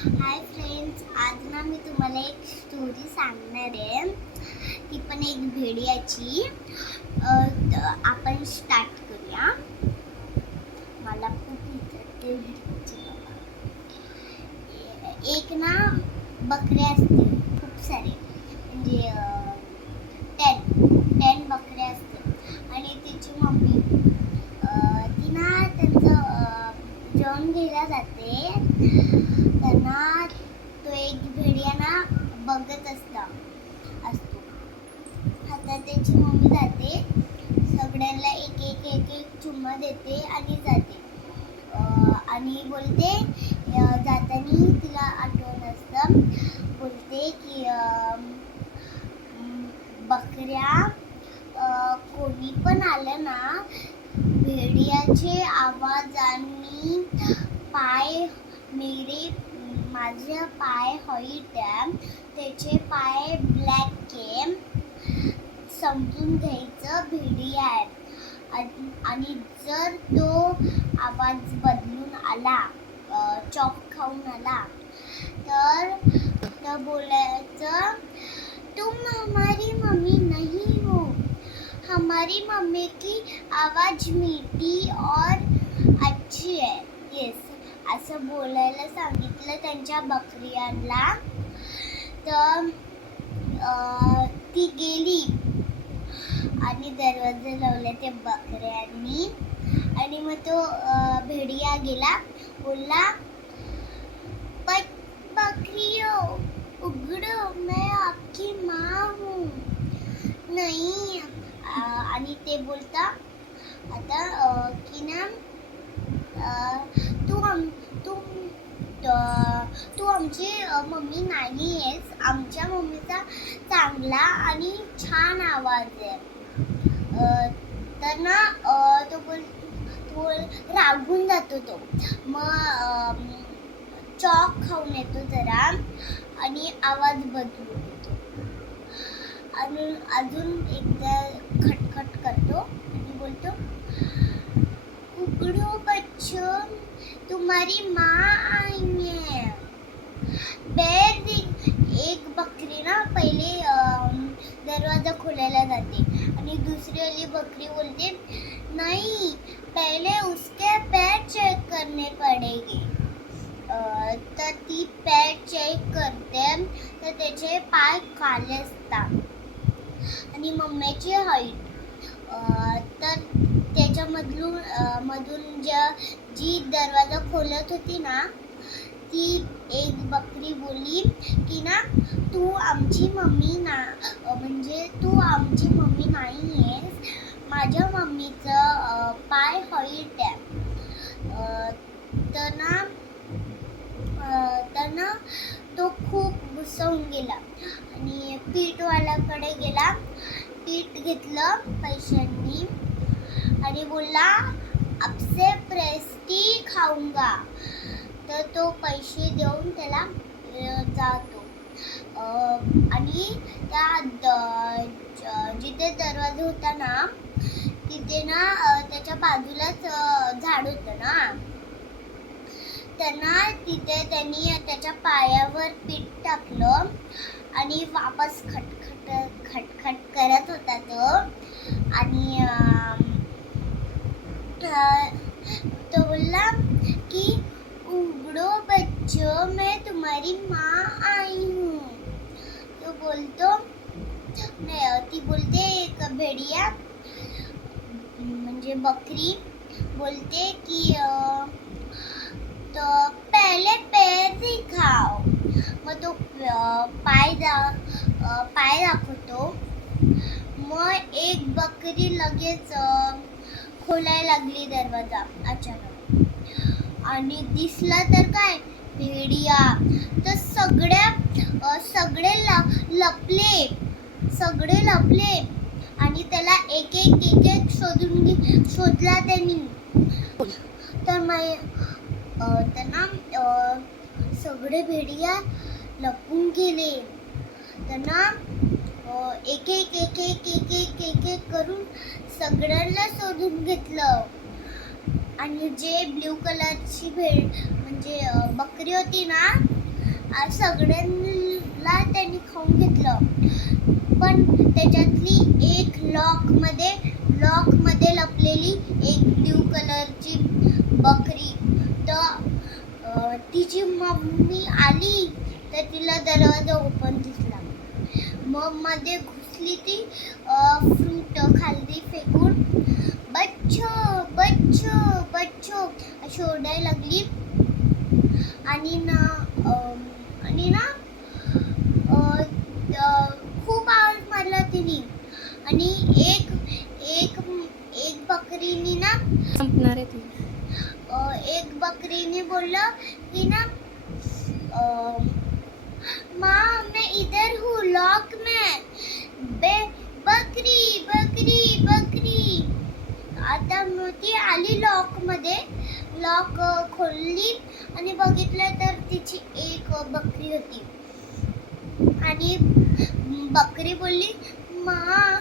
Hi friends, आज ना मी तुम्हाला एक स्टोरी सांगणार आहे. ती पण एक भेडियाची. आपण स्टार्ट करूया. मला खूप इच्छा भेडियाची बाबा. एक ना बकऱ्या असते खूप सारे, म्हणजे 10 बकऱ्या असते. आणि तिची मम्मी ती ना त्यांचं जेवण घ्यायला जाते. त्यांना तो एक भेडिया ना बघत असतो. आता त्याची मम्मी जाते, सगळ्यांना एक एक एक एक चुम्मा देते आणि जाते. आणि बोलते, जाताना तिला आठवण असतं. बोलते की बकऱ्या कोणी पण आलं ना, भेडियाचे आवाजांनी पाय माझे पाय व्हाईट आहे, त्याचे पाय ब्लॅक आहे, समजून घ्यायचं भेडिया आहे. आणि जर तो आवाज बदलून आला, चॉक खाऊन आला, तर बोलायचं, तुम हमारी मम्मी नहीं हो, हमारी मम्मी की आवाज मीठी और अच्छी है. येस, असं बोलायला सांगितलं त्यांच्या बकऱ्यांना. तर ती गेली आणि दरवाजा लावला त्या बकऱ्यांनी. आणि मग तो भेडिया गेला, बोलला, बकरियों उघडो, मैं आपकी माँ हूँ. नाही. आणि ते बोलता आता की ना, तू आमची मम्मी नाही आहेस. आमच्या मम्मीचा चांगला आणि छान आवाज आहे. तर ना तो रागून जातो. तो मग चॉक खाऊन येतो जरा आणि आवाज बदलून येतो. आणि अजून एकदा खटखट करतो आणि बोलतो, उघडो बच्चों, तुम्हारी माँ आई है. एक बकरी ना पहिले दरवाजा खोलायला जाते आणि दुसरी वाली बकरी बोलते, नहीं, पहले उसके पैर चेक करने पड़ेंगे. तर ती पैर चेक करते, तर त्याचे पाय काले असतात आणि मम्मीची हाईट. तर त्याच्यामधून जी दरवाजा खोलत होती ना, ती एक बकरी बोलली की ना, तू आमची मम्मी नाही आहेस. माझ्या मम्मीचं पाय हाईट आहे. तर ना तो खूप गुस्सा होऊन गेला आणि पीठवाल्याकडे गेला. पीठ घेतलं पैशांनी आणि बोलला, आपसे प्रेस्टी खाऊंगा. तर तो पैसे देऊन त्याला जातो. आणि जिथे दरवाजा होता ना, तिथे ना त्याच्या बाजूलाच झाड होतं ना. तिथे त्यांनी त्याच्या पायावर पीठ टाकलं आणि वापस खटखट करत होता तो. आणि तो बोलला की, उघडो बच्चों, मैं तुम्हारी माँ आई हूँ. तो बोलतो, ती बोलते, एक भेडिया म्हणजे बकरी बोलते की, तो पहले पैर दिखाओ. मग तो पाय दाखवतो. मग एक बकरी लगेच खोलायला लागली दरवाजा अचानक. आणि दिसला तर काय, भेडिया. तर सगळे लपले आणि त्याला एक एक शोधला त्यांनी. त्यांना सगळे भेडिया लपून गेले. त्यांना एक एक करून सगळ्यांना शोधून घेतलं. आणि जे ब्ल्यू कलरची म्हणजे बकरी होती ना, सगळ्यांना त्यांनी खाऊन घेतलं. पण त्याच्यातली एक लॉकमध्ये लपलेली एक ब्ल्यू कलरची बकरी, तर तिची मम्मी आली तर तिला दरवाजा ओपन दिसला. मग मध्ये घुसली ती, फ्रूट खाली फेकून बच्चो बच्चो बच्चो अशी ओरडायला लागली. आणि ना खूप आवाज मारला तिने. आणि एक बकरीने ना संपणार आहे ती. एक बकरीने बोललं की ना, माँ मैं इधर हूँ लॉक में, बकरी बकरी बकरी. आता ती आली लॉकमध्ये, लॉक खोलली आणि बघितलं तर तिची एक बकरी होती. आणि बकरी बोलली, माँ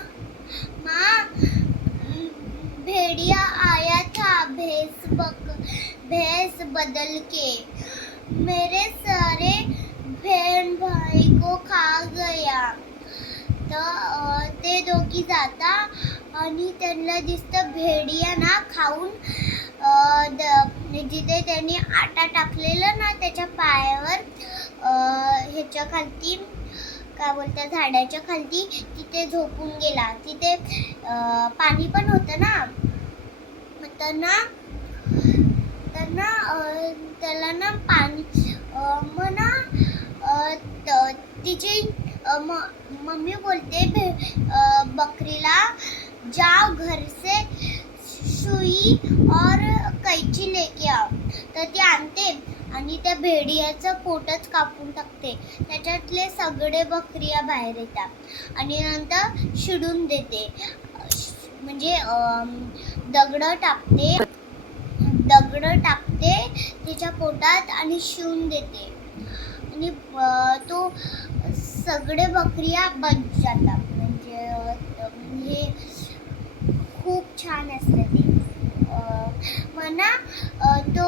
भेड़िया आया था भैंस बदल के, मेरे सारे बहन भाई को खा गया. तर ते दोघी जाता आणि त्यांना दिसतं भेडिया ना खाऊन, जिथे त्यांनी आटा टाकलेला ना त्याच्या पायावर, ह्याच्या खालती काय बोलतात झाडाच्या खालती, तिथे झोपून गेला. तिथे पाणी पण होतं ना. त्याला ना पाणी, मग ना तिची मम्मी बोलते बकरीला, जाओ घर से सुई और कैची लेके आओ. तर ती आणते आणि त्या भेडियाचं पोटच कापून टाकते. त्याच्यातले सगळे बकरिया बाहेर येतात आणि नंतर शिडून देते. म्हणजे दगड टाकते तिच्या पोटात आणि शिवून देते. आणि तो सगळे बकरिया बच जातात. म्हणजे खूप छान असतं ते. म्हणा तो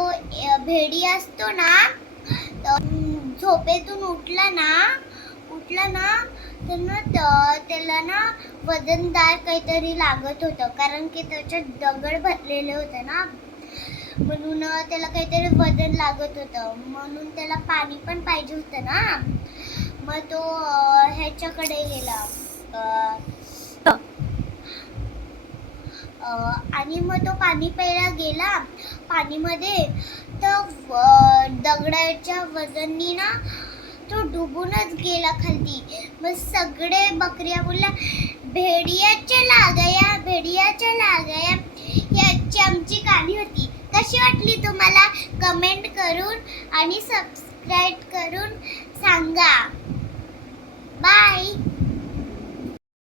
भेडिया असतो ना, झोपेतून उठला ना त्याला ना वजनदार काहीतरी लागत होतं, कारण की त्याच्यात दगड भरलेले होते ना, म्हणून त्याला काहीतरी वजन लागत होतं. म्हणून त्याला पाणी पण पाहिजे होतं ना. मग तो ह्याच्याकडे गेला, आणि मग तो पाणी प्यायला गेला पाणीमध्ये. तर दगडाच्या वजनी ना तो डुबूनच गेला खाली. मग सगळे बकरिया बोलल्या, भेडिया चला गया. ही आमची कहाणी होती. कशी वाटली तुम्हाला कमेंट करून आणि सबस्क्राईब करून सांगा. बाय.